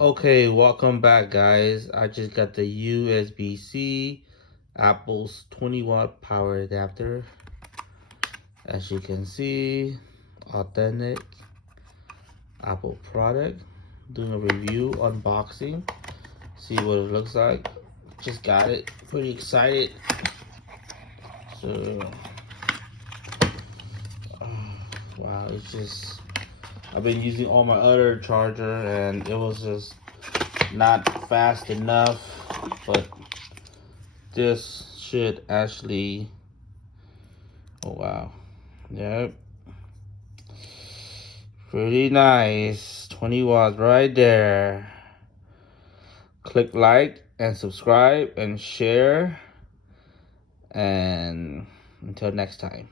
Okay, welcome back, guys. I just got the USB-C Apple's 20-watt power adapter. As you can see, authentic Apple product. Doing a review, unboxing, see what it looks like. Just got it, pretty excited. So, wow, it's just, I've been using all my other charger and it was just not fast enough, but this should actually, oh wow, yep, pretty nice. 20 watts right there. Click like and subscribe and share, and until next time.